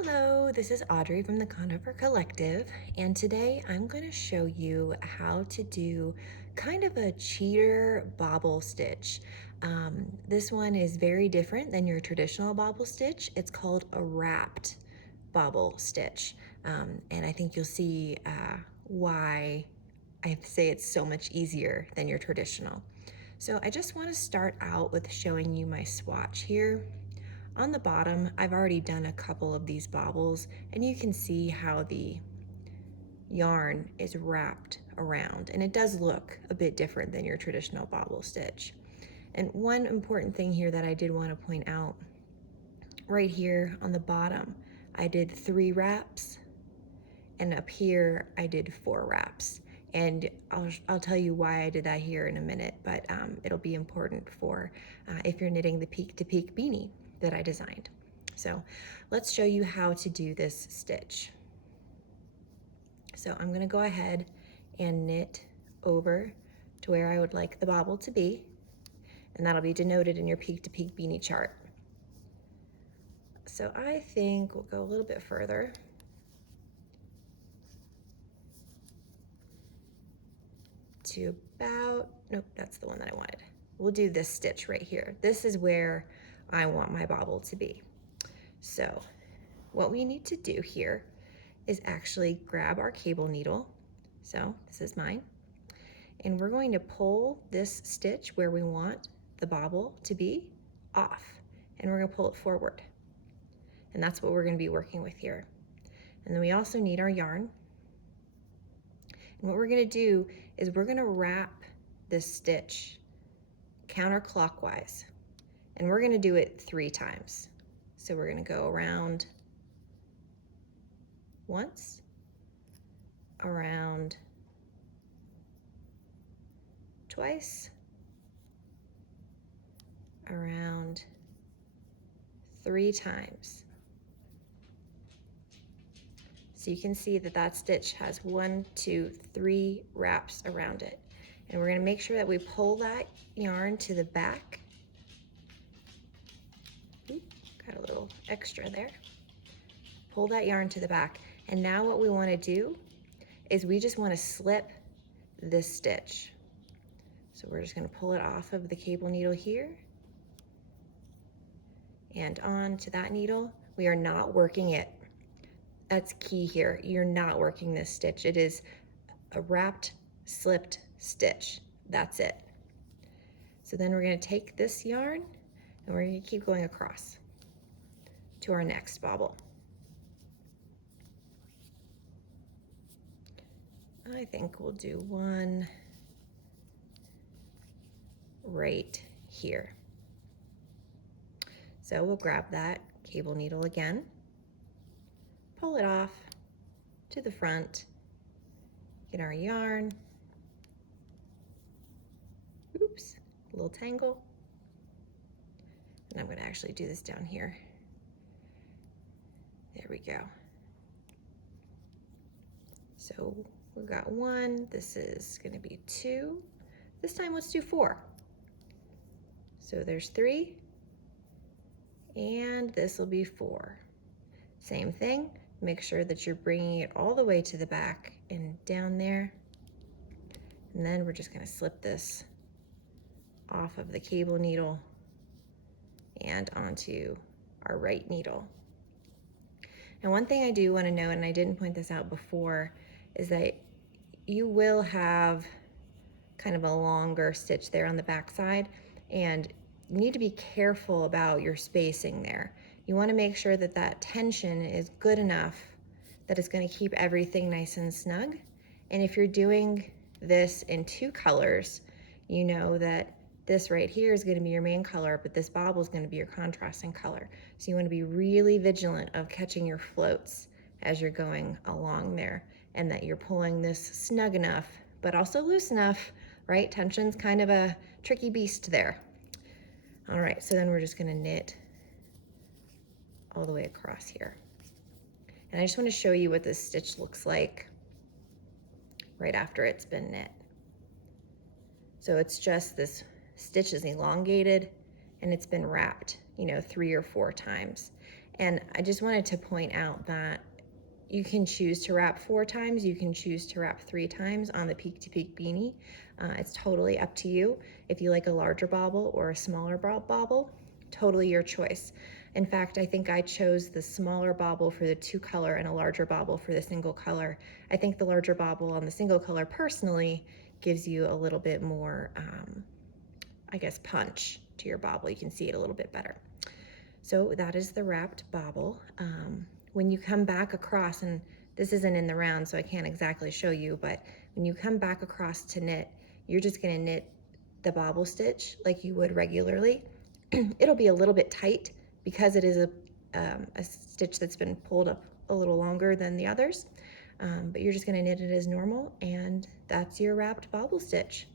Hello, this is Audrey from the Conover Collective, and today I'm going to show you how to do kind of a cheater bobble stitch. This one is very different than your traditional bobble stitch. It's called a wrapped bobble stitch, and I think you'll see why I say it's so much easier than your traditional. So I just want to start out with showing you my swatch here. On the bottom, I've already done a couple of these bobbles, and you can see how the yarn is wrapped around, and it does look a bit different than your traditional bobble stitch. And one important thing here that I did want to point out, right here on the bottom, I did 3 wraps, and up here I did 4 wraps. And I'll tell you why I did that here in a minute, but it'll be important for if you're knitting the Peak to Peak beanie that I designed. So let's show you how to do this stitch. So I'm going to go ahead and knit over to where I would like the bobble to be, and that'll be denoted in your Peak to Peak beanie chart. So I think we'll go a little bit further. To about, nope, that's the one that I wanted. We'll do this stitch right here. This is where I want my bobble to be. So what we need to do here is actually grab our cable needle. So this is mine. And we're going to pull this stitch where we want the bobble to be off. And we're gonna pull it forward. And that's what we're gonna be working with here. And then we also need our yarn. And what we're gonna do is we're gonna wrap this stitch counterclockwise. And we're gonna do it 3 times. So we're gonna go around once, around twice, around 3 times. So you can see that that stitch has 1, 2, 3 wraps around it. And we're going to make sure that we pull that yarn to the back. Oop, got a little extra there. Pull that yarn to the back. And now what we want to do is we just want to slip this stitch. So we're just going to pull it off of the cable needle here and on to that needle. We are not working it. That's key here. You're not working this stitch. It is a wrapped, slipped stitch. That's it. So then we're going to take this yarn and we're going to keep going across to our next bobble. I think we'll do one right here. So we'll grab that cable needle again, pull it off to the front, get our yarn, oops, a little tangle, and I'm going to actually do this down here. There we go. So we've got 1, this is going to be 2, this time let's do 4. So there's 3, and this will be 4. Same thing, make sure that you're bringing it all the way to the back and down there. And then we're just going to slip this off of the cable needle and onto our right needle. And one thing I do want to note, and I didn't point this out before, is that you will have kind of a longer stitch there on the back side, and you need to be careful about your spacing there. You want to make sure that that tension is good enough that it's going to keep everything nice and snug. And if you're doing this in 2 colors, you know that this right here is going to be your main color, but this bobble is going to be your contrasting color. So you want to be really vigilant of catching your floats as you're going along there, and that you're pulling this snug enough, but also loose enough, right? Tension's kind of a tricky beast there. All right, so then we're just going to knit all the way across here. And I just want to show you what this stitch looks like right after it's been knit. So it's just this stitch is elongated and it's been wrapped, 3 or 4 times. And I just wanted to point out that you can choose to wrap 4 times, you can choose to wrap 3 times on the Peak to Peak Beanie. It's totally up to you. If you like a larger bobble or a smaller bobble, totally your choice. In fact, I think I chose the smaller bobble for the 2 color and a larger bobble for the single color. I think the larger bobble on the single color personally gives you a little bit more, I guess, punch to your bobble. You can see it a little bit better. So that is the wrapped bobble. When you come back across, and this isn't in the round so I can't exactly show you, but when you come back across to knit, you're just gonna knit the bobble stitch like you would regularly. It'll be a little bit tight because it is a stitch that's been pulled up a little longer than the others, but you're just gonna knit it as normal, and that's your wrapped bobble stitch.